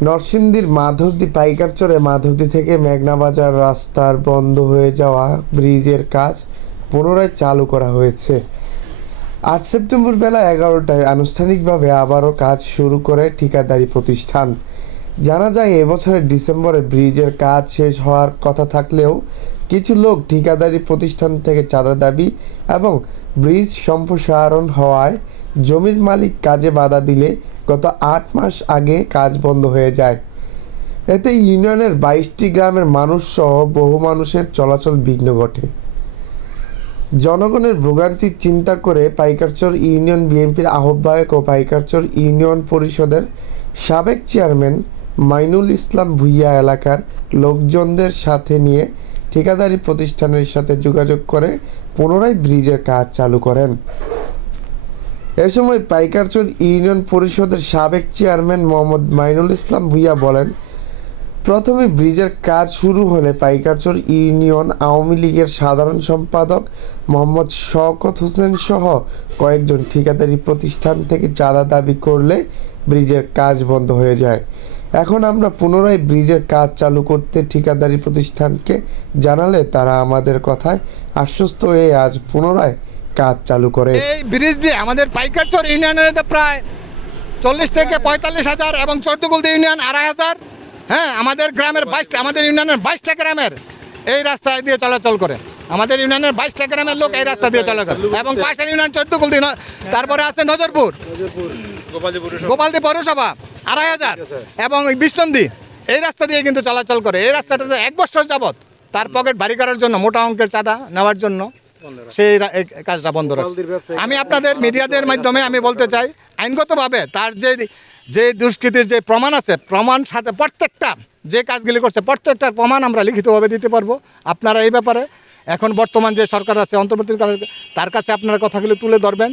নরসিংদীর মাধবদী পাইকার পাইকারচরে মাধবদী থেকে মেঘনা বাজার রাস্তার বন্ধ হয়ে যাওয়া ব্রিজের কাজ পুনরায় চালু করা হয়েছে। আট সেপ্টেম্বর বেলা এগারোটায় আনুষ্ঠানিকভাবে আবারও কাজ শুরু করে ঠিকাদারি প্রতিষ্ঠান। জানা যায়, এবছরের ডিসেম্বরে ব্রিজের কাজ শেষ হওয়ার কথা থাকলেও কিছু লোক ঠিকাদারি প্রতিষ্ঠান থেকে চাঁদা দাবি এবং ব্রিজ সম্প্রসারণ হওয়ায় জমির মালিক কাজে বাধা দিলে গত আট মাস আগে কাজ বন্ধ হয়ে যায়। এতে ইউনিয়নের বাইশটি গ্রামের মানুষ সহ বহু মানুষের চলাচল বিঘ্ন ঘটে। জনগণের ভোগান্তি চিন্তা করে পাইকারচর ইউনিয়ন বিএনপির আহ্বায়ক ও পাইকারচর ইউনিয়ন পরিষদের সাবেক চেয়ারম্যান মাইনুল ইসলাম ভুইয়া এলাকার লোকজনদের সাথে নিয়ে ঠিকাদারি প্রতিষ্ঠানের সাথে যোগাযোগ করে পুনরায় ব্রিজের কাজ চালু করেন। এ সময় পাইকারচর ইউনিয়ন পরিষদের সাবেক চেয়ারম্যান মোহাম্মদ মাইনুল ইসলাম ভুইয়া বলেন, প্রথমে ব্রিজের কাজ শুরু হলে পাইকারচর ইউনিয়ন আওয়ামী লীগের সাধারণ সম্পাদক মোহাম্মদ শওকত হোসেন সহ কয়েকজন ঠিকাদারি প্রতিষ্ঠান থেকে চাঁদা দাবি করলে ব্রিজের কাজ বন্ধ হয়ে যায়। এখন আমরা পুনরায় ব্রিজের কাজ চালু করতে ঠিকাদারি প্রতিষ্ঠানকে জানালে তারা আমাদের কথায় আশ্বস্ত হয়ে আজ পুনরায় কাজ চালু করে। এই ব্রিজ দিয়ে আমাদের পাইকারচর ইউনিয়নের প্রায় চল্লিশ থেকে পঁয়তাল্লিশ হাজার এবং চৌদ্দগুলদি ইউনিয়ন আড়াই হাজার। হ্যাঁ আমাদের গ্রামের বাইশটা আমাদের ইউনিয়নের বাইশটা গ্রামের এই রাস্তায় দিয়ে চলাচল করে। আমাদের ইউনিয়নের বাইশটা গ্রামের লোক এই রাস্তা দিয়ে চলাচল এবং পাশের ইউনিয়ন চৌদ্দগুলদি তারপরে আছে নজরপুর। গোপালদি পৌরসভা। আড়াই হাজার। এবং বিষ্ণন্দী এই রাস্তা দিয়ে কিন্তু চলাচল করে। এই রাস্তাটাতে এক বছর যাবত তার পকেট ভারী করার জন্য মোটা অঙ্কের চাঁদা নেওয়ার জন্য সেই কাজটা বন্ধ রাখছে। আমি আপনাদের মিডিয়াদের মাধ্যমে আমি বলতে চাই আইনগতভাবে তার যে যে দুষ্কৃতির যে প্রমাণ আছে প্রমাণ সাথে প্রত্যেকটা যে কাজগুলি করছে প্রত্যেকটা প্রমাণ আমরা লিখিতভাবে দিতে পারব। আপনারা এই ব্যাপারে এখন বর্তমান যে সরকার আছে অন্তর্বর্তীকালে তার কাছে আপনারা কথাগুলি তুলে ধরবেন